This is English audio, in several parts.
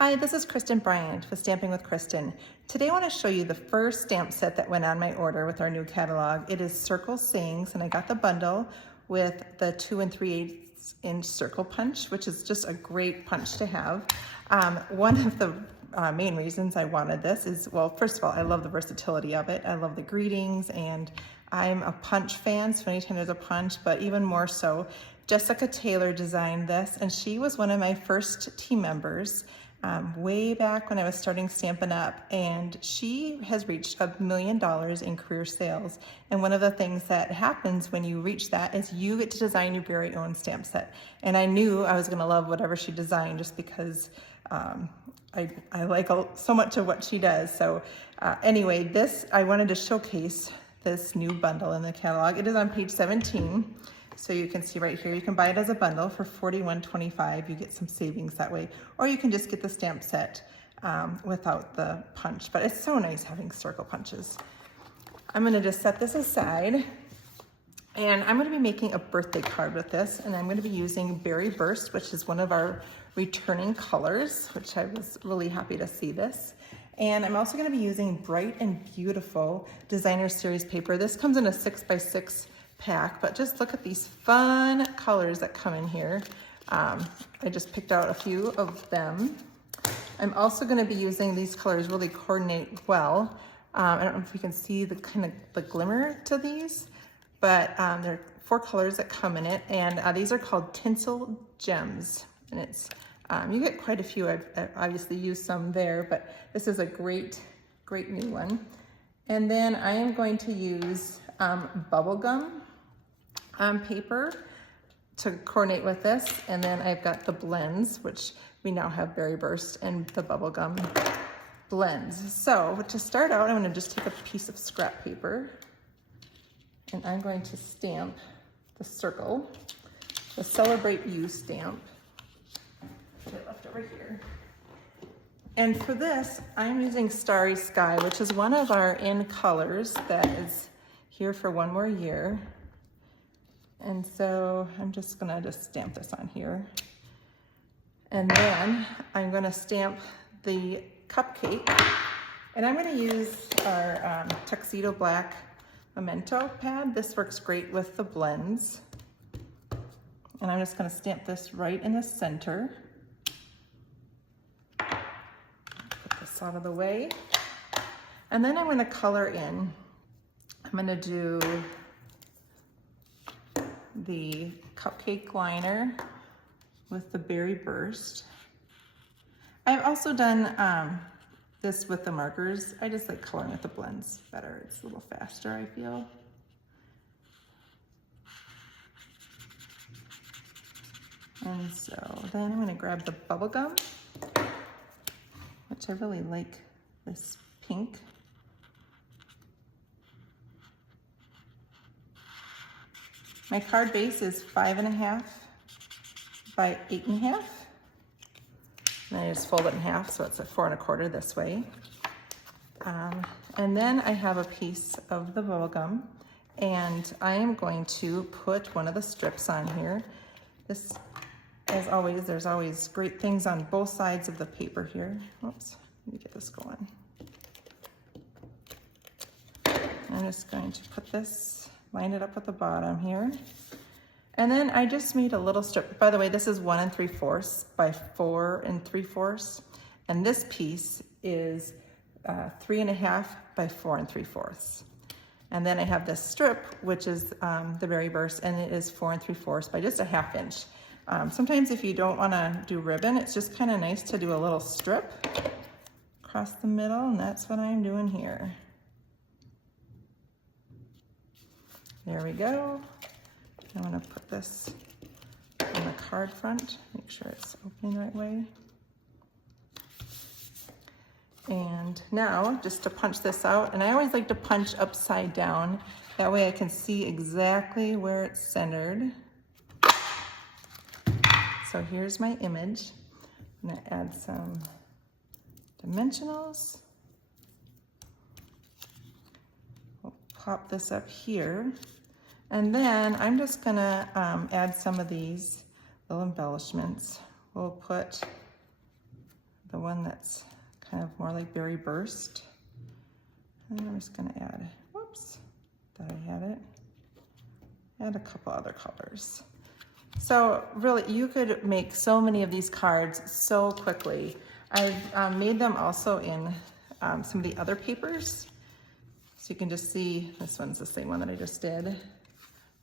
Hi, this is Kristen Bryant with Stamping with Kristen. Today I want to show you the first stamp set that went on my order with our new catalog. It is Circle Sayings, and I got the bundle with the 2 3/8 inch circle punch, which is just a great punch to have. One of the main reasons I wanted this is, well, first of all, I love the versatility of it. I love the greetings, and I'm a punch fan, so anytime there's a punch, but even more so, Jessica Taylor designed this, and she was one of my first team members way back when I was starting Stampin' Up, and she has reached $1 million in career sales. And one of the things that happens when you reach that is you get to design your very own stamp set. And I knew I was gonna love whatever she designed just because I like so much of what she does. So anyway, I wanted to showcase this new bundle in the catalog. It is on page 17. So you can see right here, you can buy it as a bundle for $41.25. You get some savings that way. Or you can just get the stamp set without the punch. But it's so nice having circle punches. I'm gonna just set this aside. And I'm gonna be making a birthday card with this. And I'm gonna be using Berry Burst, which is one of our returning colors, which I was really happy to see this. And I'm also gonna be using Bright and Beautiful Designer Series paper. This comes in a 6x6 pack, but just look at these fun colors that come in here. I just picked out a few of them. I'm also going to be using these colors, really coordinate well. I don't know if you can see the kind of the glimmer to these, but there are 4 colors that come in it, and these are called Tinsel Gems, and it's you get quite a few. I've obviously used some there, but this is a great new one. And then I am going to use bubblegum paper to coordinate with this, and then I've got the blends, which we now have Berry Burst and the bubblegum blends. So to start out, I'm going to just take a piece of scrap paper, and I'm going to stamp the circle, the Celebrate You stamp. Put it left over here. And for this, I'm using Starry Sky, which is one of our in colors that is here for one more year. And so I'm just gonna stamp this on here. And then I'm gonna stamp the cupcake. And I'm gonna use our Tuxedo Black Memento pad. This works great with the blends. And I'm just gonna stamp this right in the center. Put this out of the way. And then I'm gonna color in. I'm gonna do the cupcake liner with the Berry Burst. I've also done this with the markers. I just like coloring with the blends better. It's a little faster, I feel. And so then I'm gonna grab the bubble gum, which I really like this pink. My card base is 5.5 by 8.5. And I just fold it in half, so it's a 4 1/4 this way. And then I have a piece of the bubble gum, and I am going to put one of the strips on here. This, as always, there's always great things on both sides of the paper here. Oops, let me get this going. I'm just going to put this, line it up at the bottom here. And then I just made a little strip. By the way, this is 1 3/4 by 4 3/4. And this piece is 3.5 by 4 3/4. And then I have this strip, which is the Berry Burst, and it is 4 3/4 by just a 1/2 inch. Sometimes if you don't wanna do ribbon, it's just kinda nice to do a little strip across the middle, and that's what I'm doing here. There we go. I'm gonna put this on the card front, make sure it's opening the right way. And now, just to punch this out, and I always like to punch upside down, that way I can see exactly where it's centered. So here's my image. I'm gonna add some dimensionals. We'll pop this up here. And then I'm just gonna add some of these little embellishments. We'll put the the one that's kind of more like Berry Burst. And I'm just gonna add, whoops, thought I had it. Add a couple other colors. So really, you could make so many of these cards so quickly. I've made them also in some of the other papers. So you can just see, this one's the same one that I just did.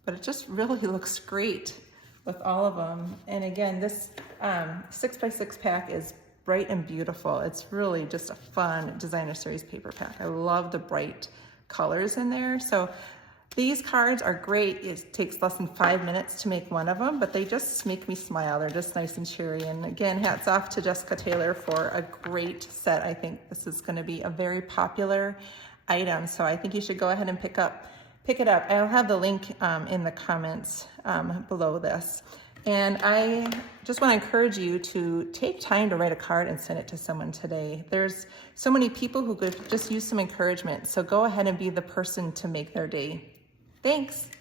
But it just really looks great with all of them. And again, this 6x6 pack is bright and beautiful. It's really just a fun designer series paper pack. I love the bright colors in there. So these cards are great. It takes less than 5 minutes to make one of them, but they just make me smile. They're just nice and cheery. And again, hats off to Jessica Taylor for a great set. I think this is going to be a very popular item. So I think you should go ahead and pick it up. I'll have the link in the comments below this. And I just want to encourage you to take time to write a card and send it to someone today. There's so many people who could just use some encouragement. So go ahead and be the person to make their day. Thanks.